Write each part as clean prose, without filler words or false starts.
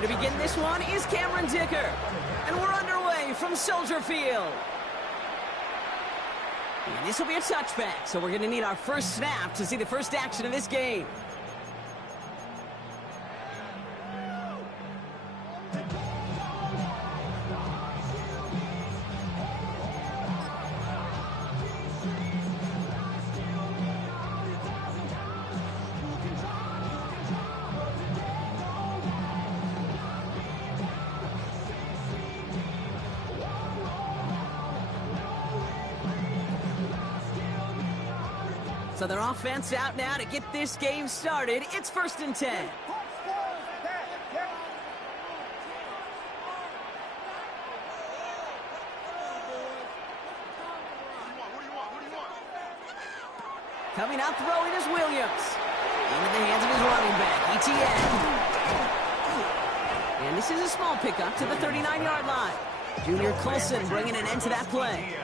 Here to begin this one is Cameron Dicker. And we're underway from Soldier Field. And this will be a touchback, so we're going to need our first snap to see the first action of this game. So their offense out now to get this game started. It's 1st and 10. Coming out throwing is Williams. Into the hands of his running back, ETN. And this is a small pickup to the 39-yard line. Junior Colson bringing an end to that play.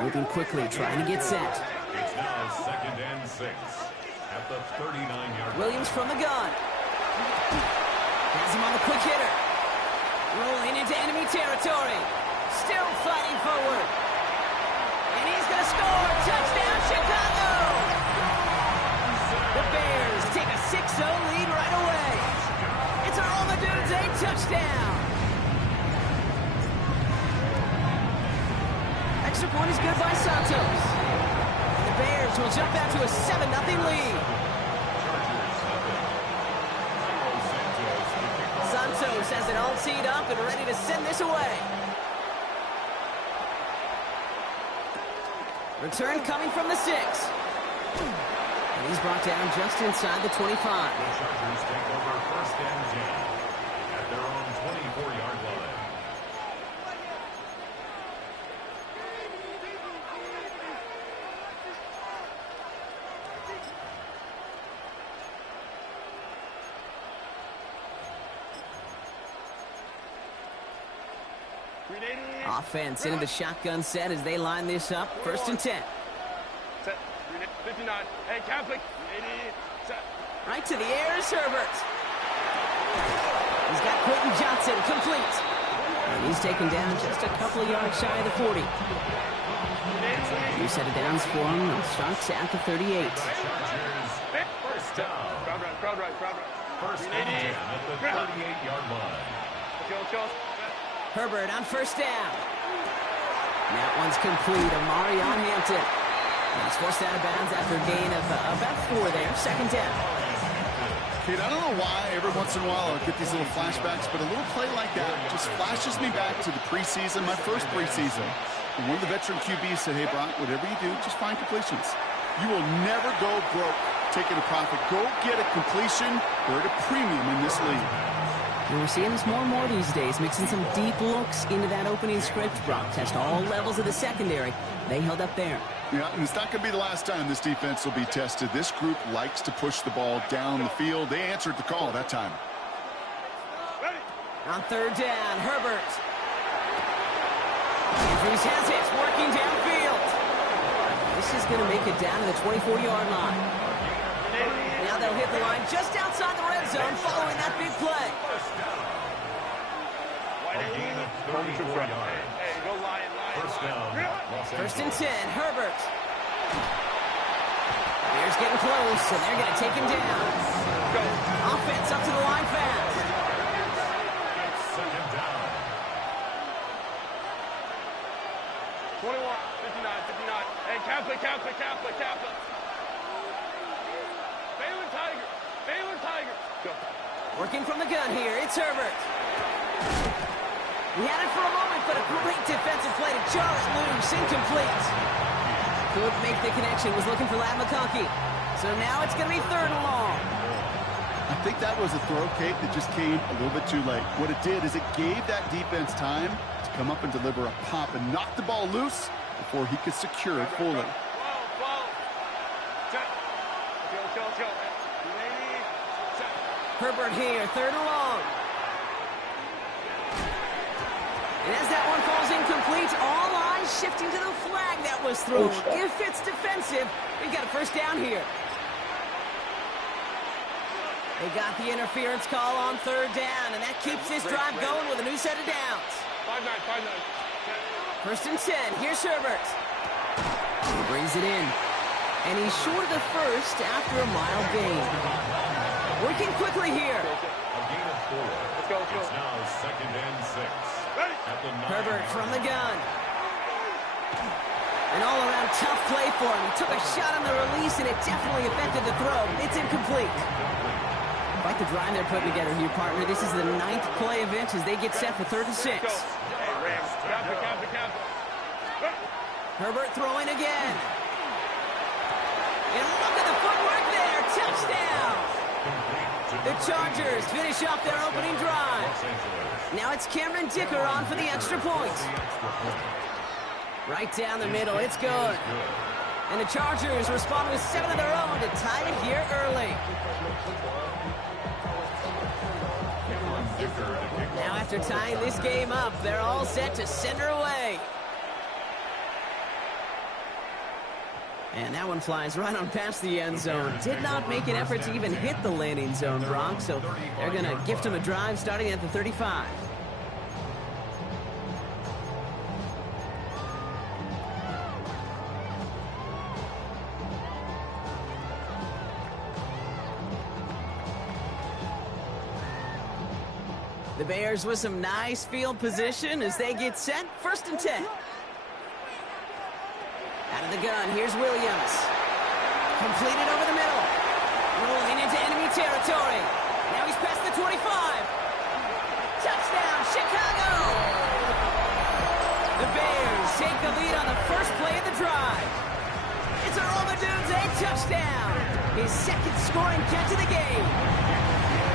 Moving quickly, trying to get set. It's now 2nd and 6 at the 39-yard line. Williams from the gun. Has him on the quick hitter. Rolling into enemy territory. Still fighting forward. And he's going to score. Touchdown, Chicago! The Bears take a 6-0 lead right away. It's our Alma Dudes 8 touchdown. Extra point is good by Santos. Bears will jump out to a 7-0 lead. Santos has it all teed up and ready to send this away. Return coming from the 6. And he's brought down just inside the 25. The Chargers take over 1st and 10 at their own 24-yard line. Offense into the shotgun set as they line this up. 1st and 10. Set. 59. Hey, Catholic. Set. Right to the air is Herbert. He's got Quentin Johnson complete. And he's taken down just a couple of yards shy of the 40. New set of downs for him. Starts at the 38. First down. Crowd right. 1st and 10 at the 38-yard line. Herbert on 1st down. That one's complete. Amari on Hampton. And he's forced out of bounds after a gain of about 4 there. 2nd down. Kid, I don't know why every once in a while I'll get these little flashbacks, but a little play like that just flashes me back to the preseason, my first preseason. And one of the veteran QBs said, hey, Brock, whatever you do, just find completions. You will never go broke taking a profit. Go get a completion. We're at a premium in this league. And we're seeing this more and more these days, mixing some deep looks into that opening script. Brock test all levels of the secondary. They held up there. Yeah, and it's not going to be the last time this defense will be tested. This group likes to push the ball down the field. They answered the call that time. On 3rd down, Herbert. Andrews has it, working downfield. This is going to make it down to the 24-yard line. Now they'll hit the line just outside the red zone following that big play. A gain of 34 yards. Hey, go Lion. 1st down. 1st and 10, Herbert. Bears getting close, so they're going to take him down. Offense up to the line fast. It's 2nd down. 21, 59. Hey, Catholic. Baylor Tiger. Go. Working from the gun here, it's Herbert. He had it for a moment, but a great defensive play to jar it loose, incomplete. Couldn't make the connection, was looking for Ladd McConkey. So now it's going to be 3rd and long. I think that was a throw, Kate, that just came a little bit too late. What it did is it gave that defense time to come up and deliver a pop and knock the ball loose before he could secure it fully. Herbert here, 3rd and long. And as that one falls incomplete, all eyes shifting to the flag that was thrown. If it's defensive, we've got a 1st down here. They got the interference call on third down, and that keeps this drive going with a new set of downs. 5-9, 5-9. First and 10. Here's Herbert. He brings it in. And he's short of the first after a mild gain. Working quickly here. A gain of 4. Let's go, let's go. It's now 2nd and 6. Ready? At the 9 Herbert yard from the line. gun. An all-around tough play for him. He took a shot on the release, and it definitely affected the throw. It's incomplete. Quite the drive they're putting together here, partner. This is the 9th play of inch as they get set for 3rd and 6. Go. Hey, Rams. Captain. Herbert throwing again. And look at the footwork there. Touchdown. The Chargers finish off their opening drive. Now it's Cameron Dicker on for the extra point. Right down the middle. It's good. And the Chargers respond with 7 of their own to tie it here early. Now after tying this game up, they're all set to send her away. And that one flies right on past the end zone. Did not make an effort to even hit the landing zone, Bronx, so they're going to gift him a drive starting at the 35. The Bears with some nice field position as they get set. 1st and 10. Out of the gun, here's Williams. Completed over the middle. Rolling into enemy territory. Now he's past the 25. Touchdown, Chicago! The Bears take the lead on the first play of the drive. It's a Romadunze touchdown. His 2nd scoring catch of the game.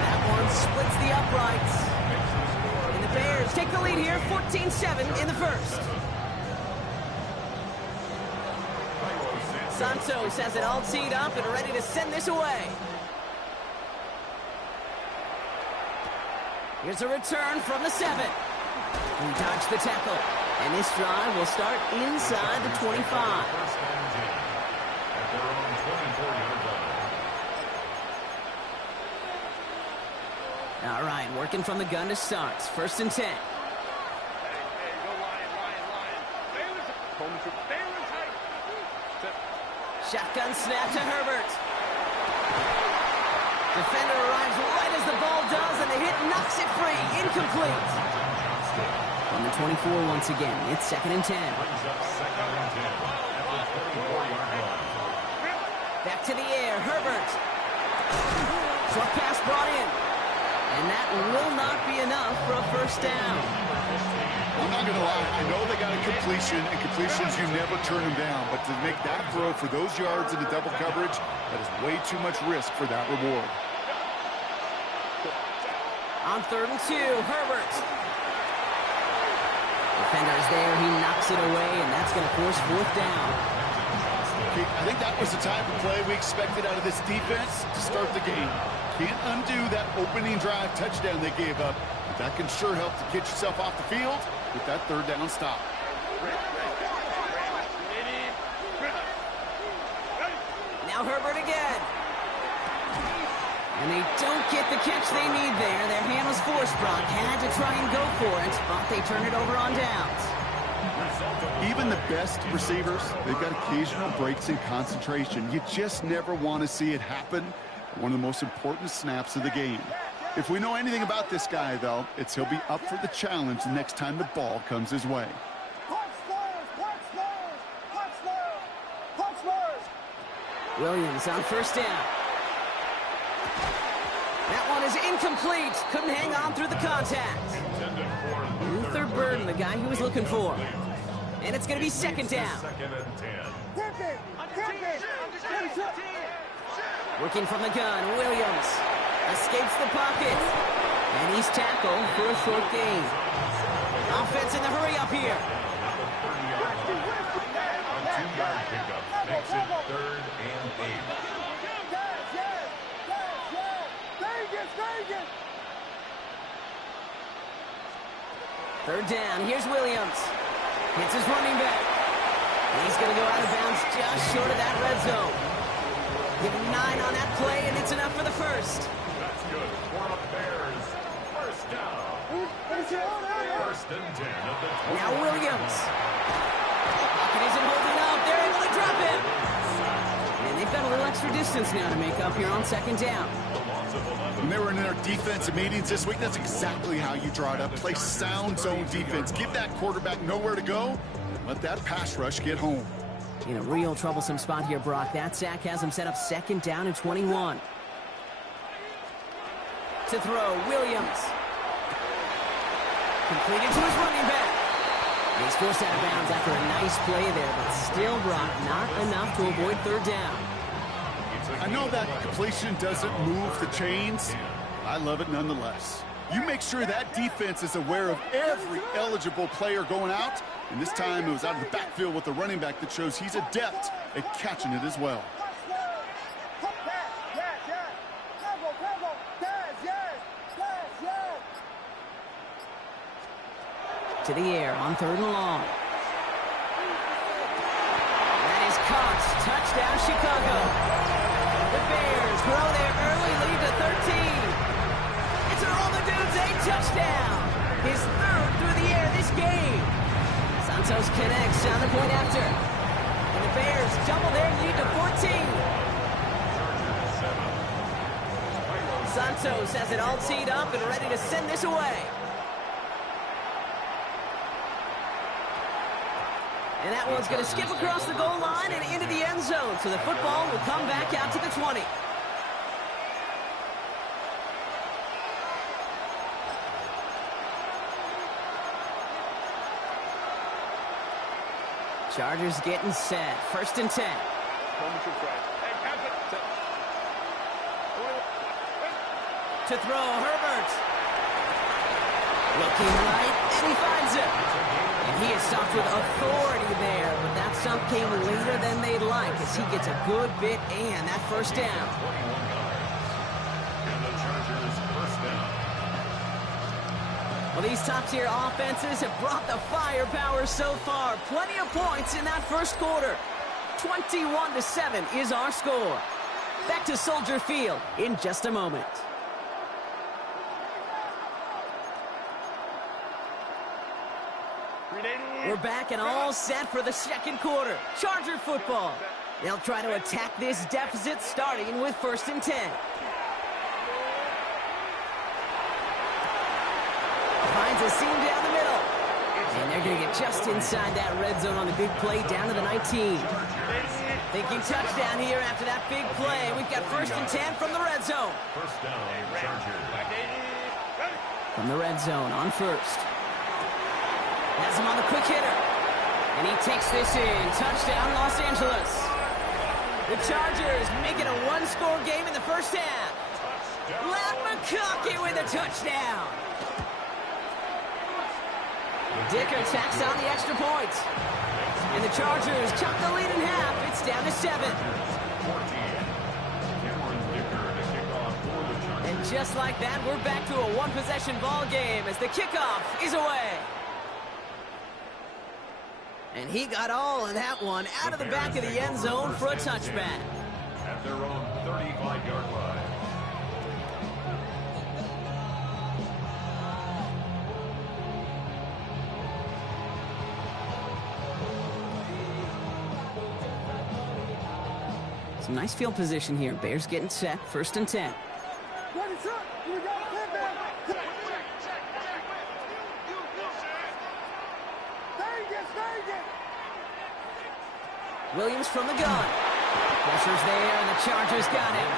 That one splits the uprights. And the Bears take the lead here, 14-7 in the first. Santos has it all teed up and ready to send this away. Here's a return from the 7. He dodged the tackle. And this drive will start inside the 25. First and 10. At their own 24-yard line. All right, working from the gun to start. 1st and 10. Hey, go Lion. Baylor's height. Shotgun snap to Herbert. Defender arrives right as the ball does, and the hit knocks it free. Incomplete. From the 24 once again, it's 2nd and 10. Brings up 2nd and 10 at the 24-yard line. Back to the air, Herbert. Short pass brought in. And that will not be enough for a first down. I'm not going to lie. I know they got a completion, and completions, you never turn them down. But to make that throw for those yards into double coverage, that is way too much risk for that reward. On 3rd and 2, Herbert. Defender is there. He knocks it away, and that's going to force 4th down. Okay, I think that was the type of play we expected out of this defense to start the game. Can't undo that opening drive touchdown they gave up. But that can sure help to get yourself off the field with that 3rd down stop. Now Herbert again. And they don't get the catch they need there. Their hand was forced, Brock. Had to try and go for it, but they turn it over on downs. Even the best receivers, they've got occasional breaks in concentration. You just never want to see it happen. One of the most important snaps of the game. If we know anything about this guy, though, it's he'll be up for the challenge the next time the ball comes his way. Williams on 1st down. That one is incomplete. Couldn't hang on through the contact. Luther Burden, the guy he was looking for. And it's going to be 2nd down. 2nd and 10. Working from the gun, Williams escapes the pocket. And he's tackled for a short gain. Offense in the hurry up here. A 2-yard pickup makes it 3rd and 8. Third down, here's Williams. Hits his running back. He's going to go out of bounds just short of that red zone. Give him 9 on that play, and it's enough for the first. good for a Bears first down. First and 10 of the 20. Now Williams. Pocket isn't holding up. They're able to drop him. And they've got a little extra distance now to make up here on second down. When they were in their defensive meetings this week, that's exactly how you draw it up. Play sound zone defense. Give that quarterback nowhere to go. Let that pass rush get home. In a real troublesome spot here, Brock. That sack has him set up second down and 21. To throw, Williams. Completed to his running back. He's forced out of bounds after a nice play there, but still, Brock, not enough to avoid third down. I know that completion doesn't move the chains. I love it nonetheless. You make sure that defense is aware of every eligible player going out. And this time it was out of the backfield with the running back that shows he's adept at catching it as well. To the air on third and long. That is caught. Touchdown, Chicago. The Bears grow their early lead to 13. It's a roll the dudes, a touchdown. His third through the air this game. Santos connects on the point after. And the Bears double their lead to 14. Santos has it all teed up and ready to send this away. And that one's going to skip across the goal line and into the end zone. So the football will come back out to the 20. Chargers getting set. First and 10. To throw, Herbert. Looking right, and he finds it. And he is stopped with authority there, but that stop came later than they'd like as he gets a good bit and that first down. And the Chargers first down. Well, these top-tier offenses have brought the firepower so far. Plenty of points in that first quarter. 21-7 is our score. Back to Soldier Field in just a moment. We're back and all set for the second quarter. Charger football. They'll try to attack this deficit starting with first and 10. Finds a seam down the middle. And they're going to get just inside that red zone on the big play down to the 19. Thinking touchdown here after that big play. We've got first and 10 from the red zone. First down, Chargers. From the red zone on first. Has him on the quick hitter. And he takes this in. Touchdown, Los Angeles. The Chargers make it a one-score game in the first half. Lat McConkey with a touchdown. Dicker tacks on the extra point. And the Chargers cut the lead in half. It's down to 7. And just like that, we're back to a one-possession ball game as the kickoff is away. And he got all of that one out of the back of the end zone for a touchback. At their own 35-yard line. Some nice field position here. Bears getting set. First and 10. Williams from the gun. Pressure's there, and the Chargers got him.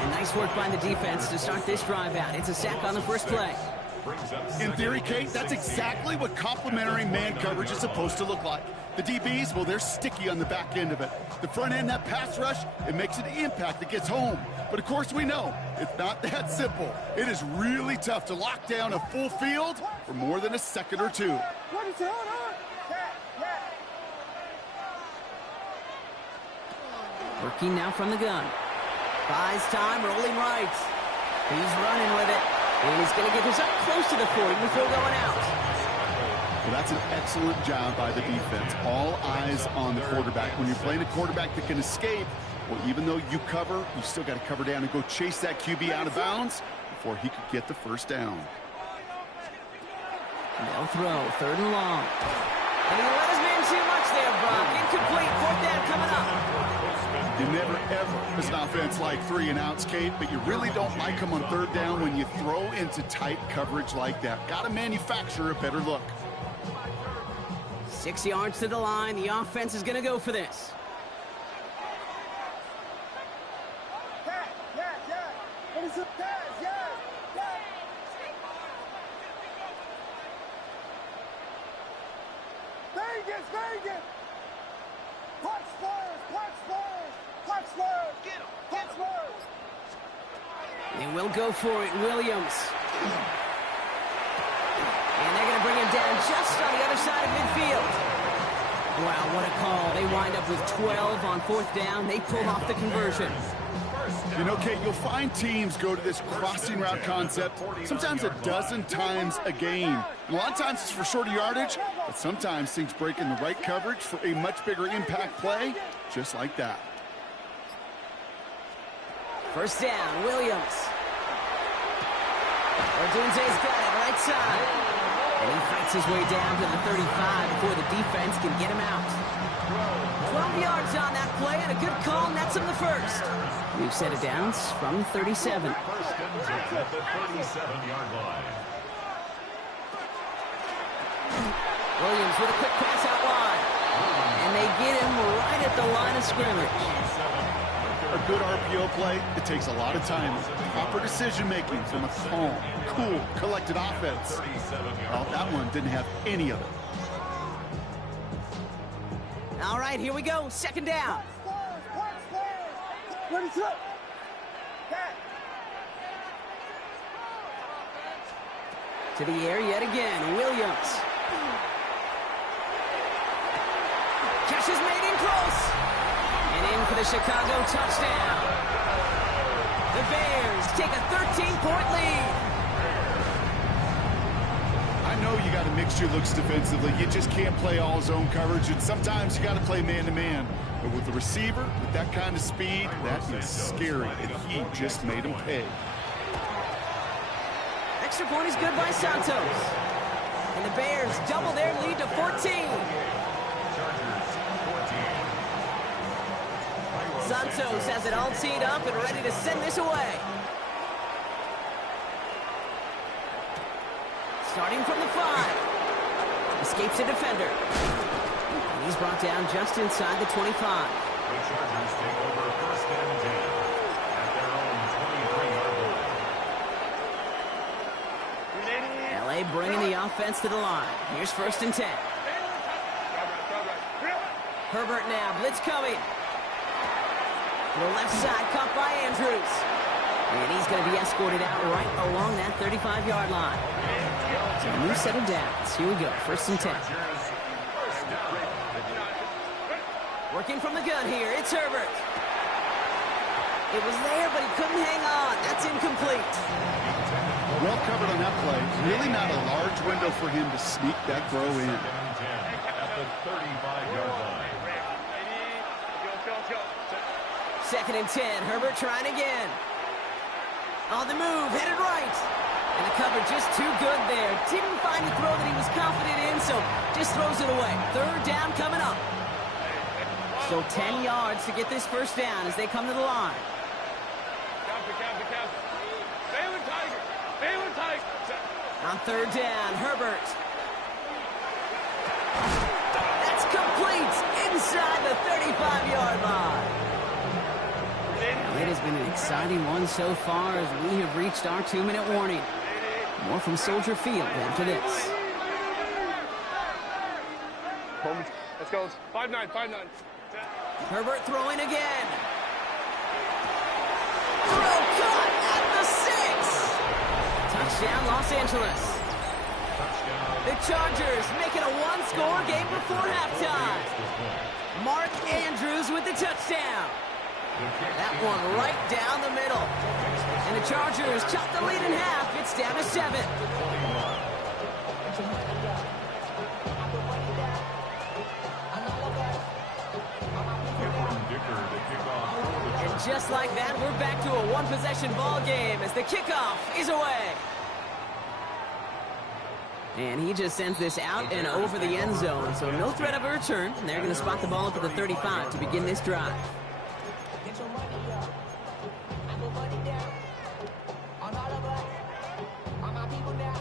And nice work by the defense to start this drive out. It's a sack on the first play. In theory, Kate, that's exactly what complementary man coverage is supposed to look like. The DBs, well, they're sticky on the back end of it. The front end, that pass rush, it makes an impact that gets home. But, of course, we know it's not that simple. It is really tough to lock down a full field for more than a second or two. Working now from the gun. Buys time, rolling right. He's running with it. And he's going to get this up close to the 40 before going out. Well, that's an excellent job by the defense. All eyes on the quarterback. When you're playing a quarterback that can escape, Well, even though you cover, you still got to cover down and go chase that QB out of bounds before he could get the first down. They'll throw, 3rd and long. And he let his man too much there, Brock. Incomplete, 4th down coming up. You never, ever, as an offense, like 3 and outs, Kate, but you really don't like them on 3rd down when you throw into tight coverage like that. Got to manufacture a better look. 6 yards to the line. The offense is going to go for this. Vegas! Punch first! They will go for it, Williams. And they're going to bring him down just on the other side of midfield. Wow, what a call. They wind up with 12 on 4th down. They pulled off the conversion. You know, Kate, you'll find teams go to this crossing route concept sometimes a dozen times a game. And a lot of times it's for shorter yardage, but sometimes things break in the right coverage for a much bigger impact play, just like that. 1st down, Williams. Ordunze's got it, right side. And he fights his way down to the 35 before the defense can get him out. 12 yards on that play, and a good call nets him the first. We've set it down from 37. First and 10 at the 37-yard line. Williams with a quick pass out wide. And they get him right at the line of scrimmage. A good RPO play, it takes a lot of time. Proper decision-making from a calm, cool, collected offense. Well, that one didn't have any of it. All right, here we go. 2nd down. To the air yet again. Williams. Catch is made in close. And in for the Chicago touchdown. The Bears take a 13-point lead. I know you got to mix your looks defensively. You just can't play all zone coverage, and sometimes you got to play man-to-man. But with the receiver, with that kind of speed, that is scary, and he just made him pay. Extra point is good by Santos. And the Bears double their lead to 14. Santos has it all teed up and ready to send this away. Starting from the 5. Escapes a defender. And he's brought down just inside the 25. The Chargers take over 1st and 10 at their own 23-yard line. LA bringing the offense to the line. Here's 1st and 10. Herbert now, blitz coming. To the left side, caught by Andrews. And he's going to be escorted out right along that 35-yard line. So a new set of downs. Here we go, 1st and 10. Working from the gun here, it's Herbert. It was there, but he couldn't hang on. That's incomplete. Well covered on that play. Really not a large window for him to sneak that throw in. At the 35-yard line. 2nd and 10, Herbert trying again. On the move, headed right. And the cover just too good there. Didn't find a throw that he was confident in, so just throws it away. 3rd down coming up. So 10 yards to get this 1st down as they come to the line. On 3rd down, Herbert. That's complete inside the 35-yard line. It has been an exciting one so far as we have reached our 2-minute warning. More from Soldier Field after this. Let's go. 5-9, 5-9. Herbert throwing again. Throw caught at the 6. Touchdown, Los Angeles. The Chargers making a one-score game before halftime. Mark Andrews with the touchdown. That one right down the middle. And the Chargers chop the lead in half. It's down to 7. Dicker to kick off just like that, we're back to a one-possession ball game as the kickoff is away. And he just sends this out and over the end zone, so no threat of a return. And they're going to spot the ball up at the 35 to begin this drive. Get your money up. I put money down on all of us, on my people now,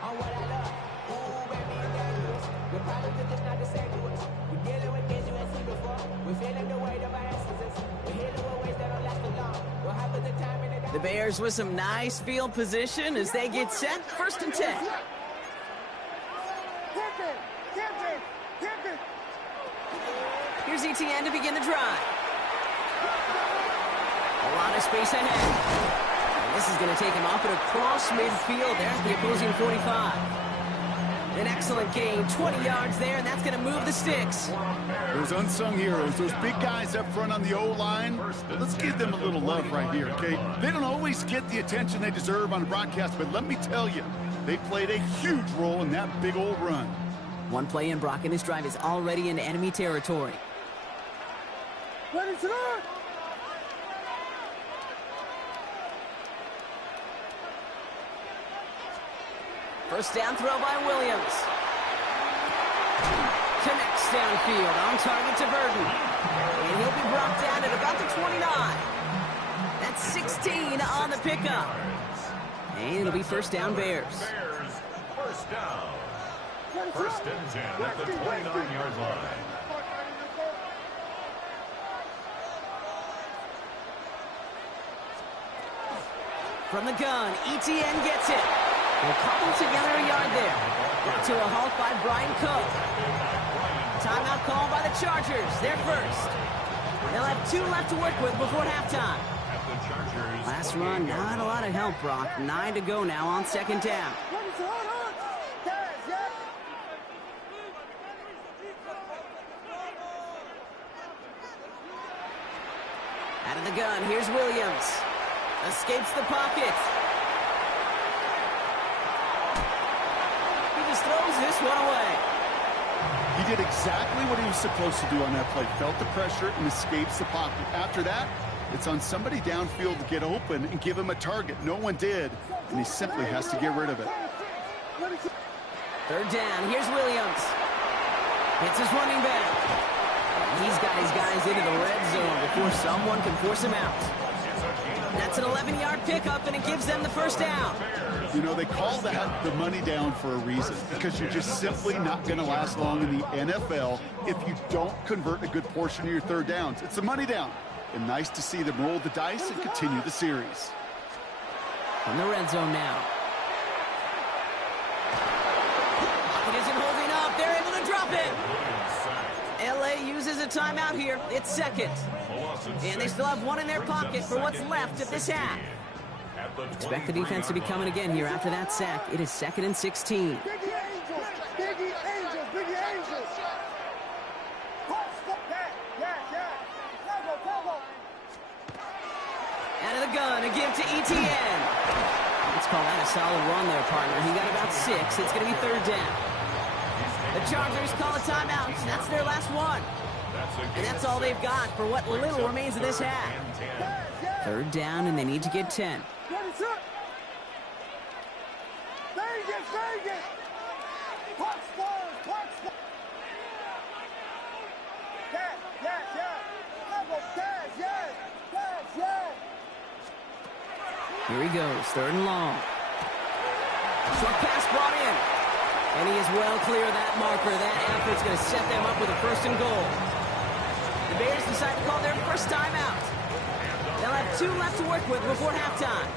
on what I love. Ooh, baby, it's dangerous. The problems are just not the same to us. We're dealing with things you ain't seen before. We're feeling the weight of our ancestors. We're healing with ways that don't last for long. What happens the time in the The Bears with some nice field position as they get set. 1st and 10. Here's ETN to begin the drive. A lot of space ahead. And this is going to take him off at across midfield there at the opposing 45. An excellent gain, 20 yards there, and that's going to move the sticks. Those unsung heroes, those big guys up front on the O-line, let's give them a little love right here, okay? They don't always get the attention they deserve on the broadcast, but let me tell you, they played a huge role in that big old run. One play in, Brock, and this drive is already into enemy territory. Ready to run! First down throw by Williams. Connects downfield, on target to Burton. And he'll be brought down at about the 29. That's 16 on the pickup. And it'll be first down Bears. Bears, first down. 1st and 10 at the 29-yard line. From the gun, ETN gets it. They'll cobble together a yard there. Brought to a halt by Brian Coe. Timeout called by the Chargers. They're first. They'll have 2 left to work with before halftime. Last run, not a lot of help, Brock. 9 to go now on 2nd down. Out of the gun, here's Williams. Escapes the pocket. He just throws this one away. He did exactly what he was supposed to do on that play. Felt the pressure and escapes the pocket. After that, it's on somebody downfield to get open and give him a target. No one did, and he simply has to get rid of it. 3rd down, here's Williams. Hits his running back. And he's got his guys into the red zone before someone can force him out. That's an 11-yard pickup, and it gives them the first down. You know, they call that the money down for a reason, because you're just simply not going to last long in the NFL if you don't convert a good portion of your 3rd downs. It's the money down. And nice to see them roll the dice and continue the series. From the red zone now. Pocket isn't holding up. They're able to drop it. LA uses a timeout here. It's 2nd. And they still have 1 in their pocket for what's left of this half. Expect the defense to be coming again here after that sack. It is 2nd and 16. Biggie Angels! Biggie Angels! Biggie Angels! Out of the gun, a give to ETN. Let's call that a solid run there, partner. He got about 6. It's going to be 3rd down. The Chargers call a timeout. That's their last one. And that's all they've got for what little remains of this half. 3rd down, and they need to get 10. Vegas! Here he goes, 3rd and long. Short pass brought in. And he is well clear of that marker. That effort's going to set them up with a 1st and goal. The Bears decide to call their first timeout. They'll have 2 left to work with before halftime.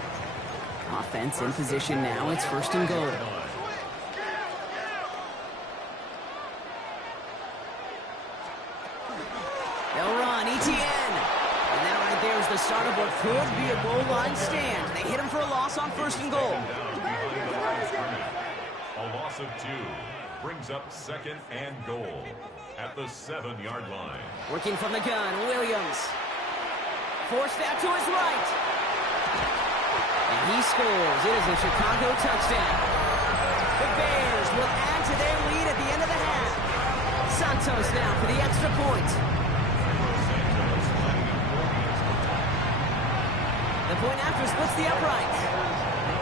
Offense in position now. It's 1st and goal. They'll run, ETN. And that right there is the start of what could be a goal line stand. They hit him for a loss on 1st and goal. A loss of 2 brings up 2nd and goal at the 7-yard line. Working from the gun, Williams. Forced out to his right. And he scores. It is a Chicago touchdown. The Bears will add to their lead at the end of the half. Santos now for the extra point. Point after splits the uprights.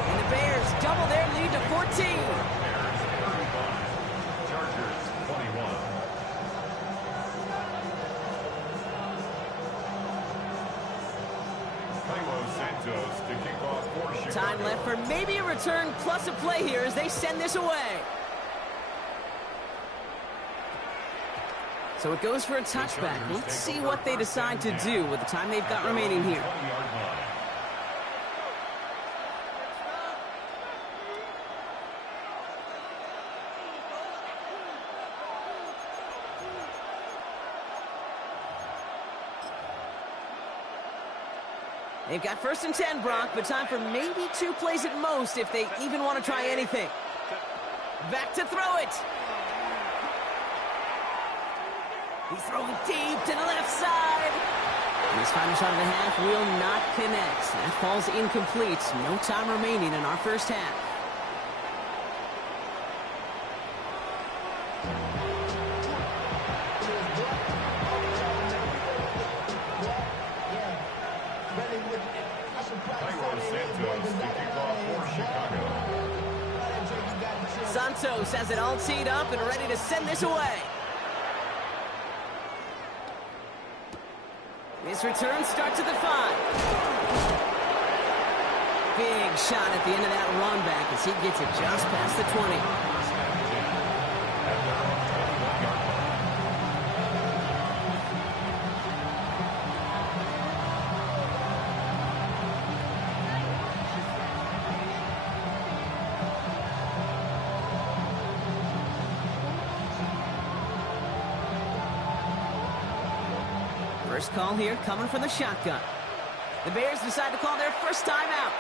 And the Bears double their lead to 14. Bears 35, Chargers 21. Santos to kick off for Chicago. Time left for maybe a return plus a play here as they send this away. So it goes for a touchback. Let's see what they decide to do with the time they've got remaining here. They've got 1st and 10, Brock, but time for maybe 2 plays at most if they even want to try anything. Back to throw it. He's throwing deep to the left side. And his final shot of the half will not connect. That falls incomplete. No time remaining in our first half. Santos has it all teed up and ready to send this away. This return starts at the 5. Big shot at the end of that run back as he gets it just past the 20. First call here coming from the shotgun. The Bears decide to call their first timeout,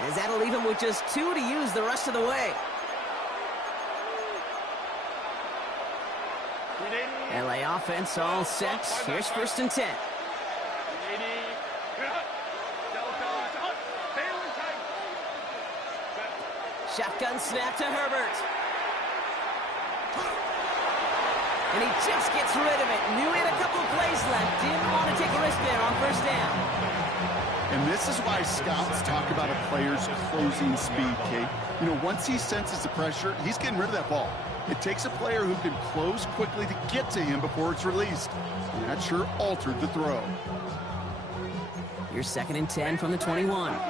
as that'll leave them with just 2 to use the rest of the way. LA offense all set. Here's 1st and 10. Shotgun snap to Herbert. And he just gets rid of it. Knew he had a couple of plays left. Didn't want to take a risk there on 1st down. And this is why scouts talk about a player's closing speed, Kate. You know, once he senses the pressure, he's getting rid of that ball. It takes a player who can close quickly to get to him before it's released. And that sure altered the throw. Here's 2nd and 10 from the 21. Hey,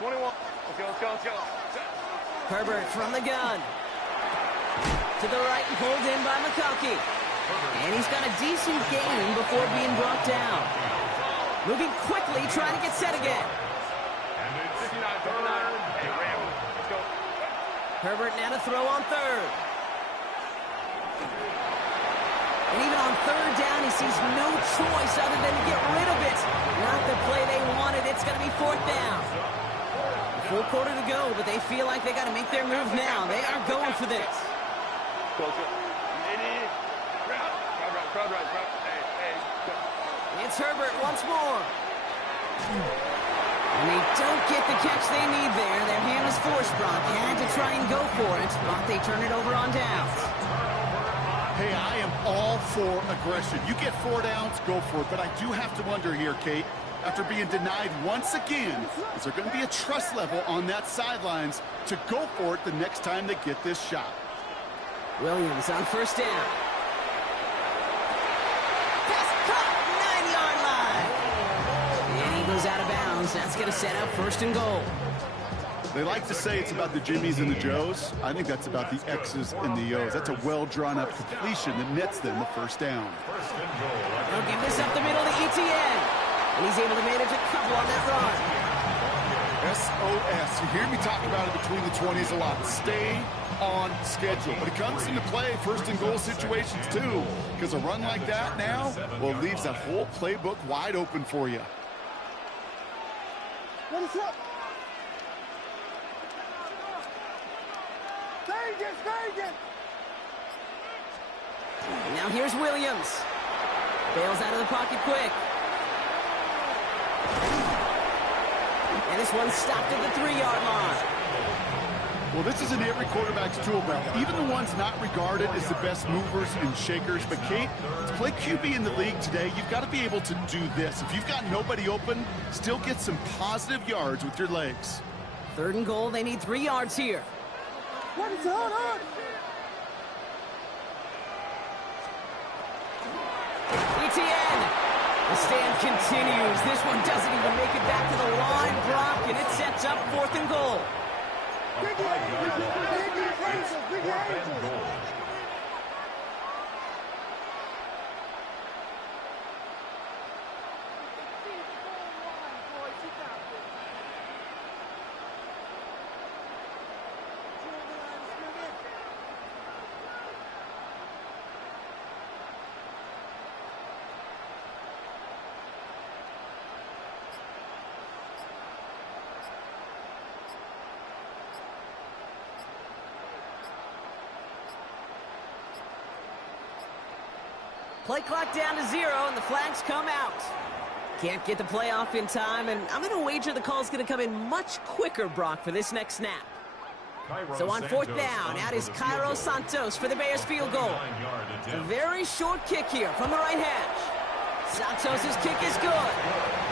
21. Let's go. Herbert from the gun. To the right and pulled in by McConkey. And he's got a decent gain before being brought down. Moving quickly, trying to get set again. Herbert now to throw on 3rd. And even on 3rd down, he sees no choice other than to get rid of it. Not the play they wanted. It's going to be 4th down. Full quarter to go, but they feel like they got to make their move now. They are going for this. It's Herbert once more. And they don't get the catch they need there. Their hand was forced, Brock. Had to try and go for it, but they turn it over on downs. Hey, I am all for aggression. You get 4 downs, go for it. But I do have to wonder here, Kate, after being denied once again, is there going to be a trust level on that sidelines to go for it the next time they get this shot? Williams on 1st down. Pass caught, 9-yard line. And he goes out of bounds. That's going to set up 1st and goal. They like to say it's about the Jimmies and the Joes. I think that's about the X's and the O's. That's a well-drawn-up completion that nets them the 1st down. They'll give this up the middle to ETN. And he's able to manage a couple on that run. SOS. You hear me talk about it between the 20s a lot. Stay on schedule. But it comes into play 1st and goal situations too. Because a run like that now, well, it leaves that whole playbook wide open for you. What is up? Vegas! And now here's Williams. Bails out of the pocket quick. And this one stopped at the 3-yard line. Well, this is in every quarterback's tool belt, even the ones not regarded as the best movers and shakers. But, Kate, to play QB in the league today, you've got to be able to do this. If you've got nobody open, still get some positive yards with your legs. 3rd and goal, they need 3 yards here. What is on? ETN. The stand continues. This one doesn't even make it back to the line, Brock, and it sets up 4th and goal. Big Angels, Big Angels. Play clock down to 0, and the flags come out. Can't get the play off in time, and I'm going to wager the call's going to come in much quicker, Brock, for this next snap. So on 4th down, out is Cairo Santos for the Bears field goal. A very short kick here from the right hash. Santos' kick is good,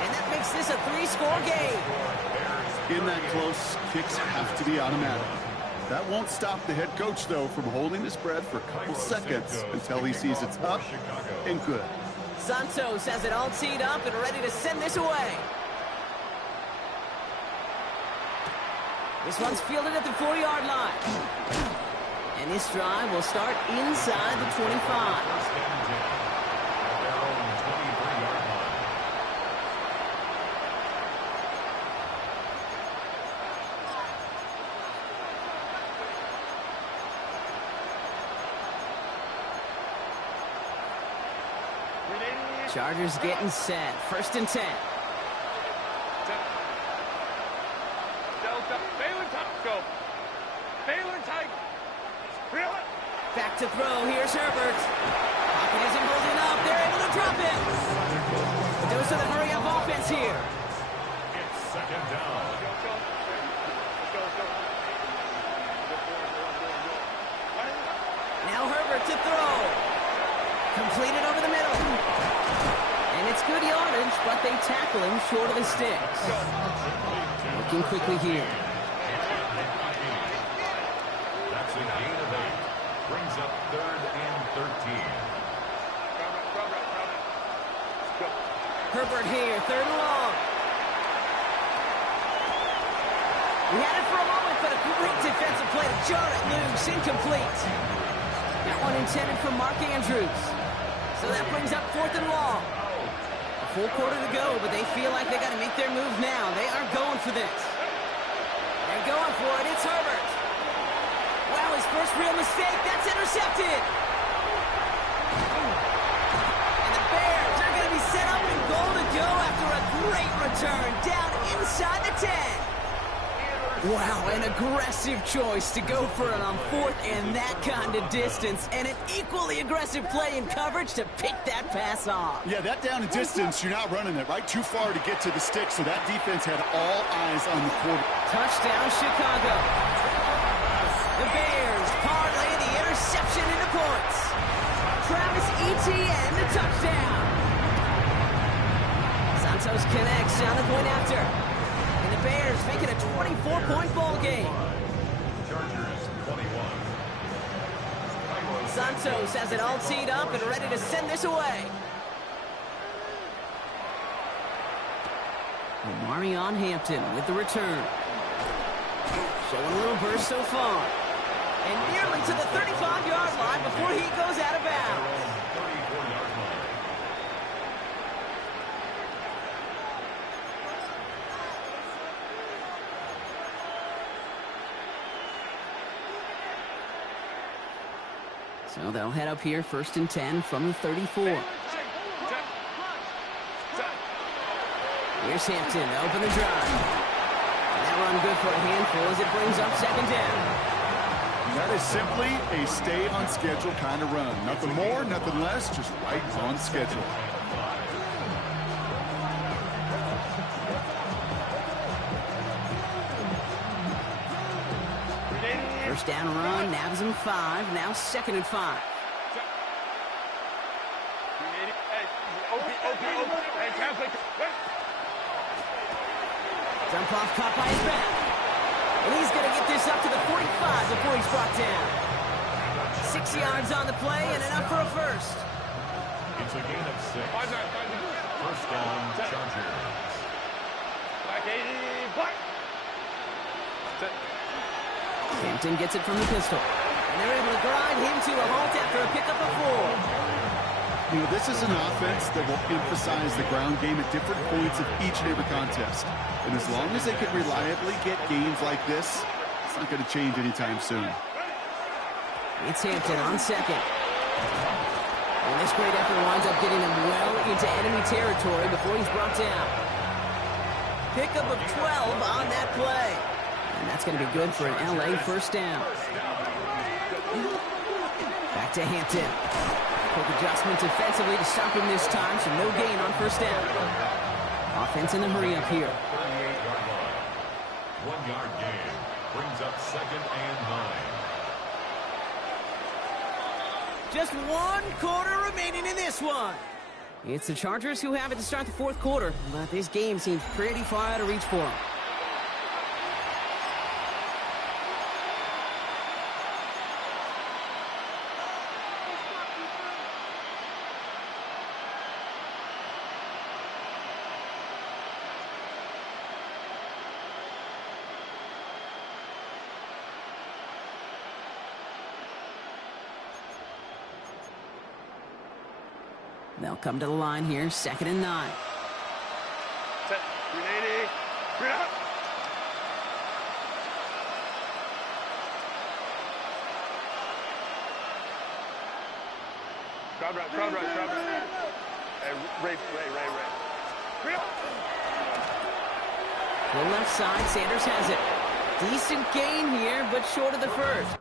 and that makes this a 3-score game. In that close, kicks have to be automatic. That won't stop the head coach, though, from holding his breath for a couple seconds until he sees it's up and good. Santos has it all teed up and ready to send this away. This one's fielded at the 4-yard line. And this drive will start inside the 25. Chargers getting set. 1st and 10. Delta. Baylor Tigers. Go. Baylor Tigers. Reel it. Back to throw. Here's Herbert. Pocket isn't holding up. They're able to drop it. Those are the hurry-up offense here. It's 2nd down. Now Herbert to throw. Completed over the middle. And it's good yardage, but they tackle him short of the sticks. Looking quickly here. That's a gain of 8. Brings up 3rd and 13. Herbert here, 3rd and long. We had it for a moment, but a great defensive play to jar it loose. Incomplete. That one intended for Mark Andrews. So that brings up 4th and long. A full quarter to go, but they feel like they got to make their move now. They are going for this. They're going for it. It's Herbert. Wow, his first real mistake. That's intercepted. And the Bears are going to be set up and goal to go after a great return down inside the 10. Wow, an aggressive choice to go for it on 4th and that kind of distance, and an equally aggressive play in coverage to pick that pass off. Yeah, that down and distance, you're not running it, right? Too far to get to the stick, so that defense had all eyes on the quarter. Touchdown, Chicago. The Bears parlay the interception into points. Travis Etienne, the touchdown. Santos connects on the point after. And the Bears make it a 24-point ball game. Chargers 21. Santos has it all teed up and ready to send this away. Marion Hampton with the return. Showing a little burst so far. And nearly to the 35-yard line before he goes out of bounds. 34-yard line. So they'll head up here 1st and 10 from the 34. Here's Hampton to open the drive. And that run good for a handful as it brings up 2nd down. That is simply a stay-on-schedule kind of run. Nothing more, nothing less, just right on schedule. First down run, nabs him 5. Now 2nd and 5. Dump off caught by his back. And he's going to get this up to the 45 before he's brought down. 6 yards on the play and enough for a first. It's a gain of 6. First down, Chargers. Hampton gets it from the pistol. And they're able to grind him to a halt after a pickup of 4. You know, this is an offense that will emphasize the ground game at different points of each and every contest. And as long as they can reliably get gains like this, it's not going to change anytime soon. It's Hampton on 2nd. And this great effort winds up getting him well into enemy territory before he's brought down. Pickup of 12 on that play. And that's going to be good for an LA first down. Back to Hampton. Quick adjustment defensively to stop him this time, so no gain on first down. Offense in the hurry up here. 1-yard gain brings up 2nd and 9. Just 1 quarter remaining in this one. It's the Chargers who have it to start the 4th quarter, but this game seems pretty far out of reach for them. They'll come to the line here, 2nd and 9. Set. 380. Bring up. Crowd right. Hey, Ray. Bring up. To the left side, Sanders has it. Decent gain here, but short of the first.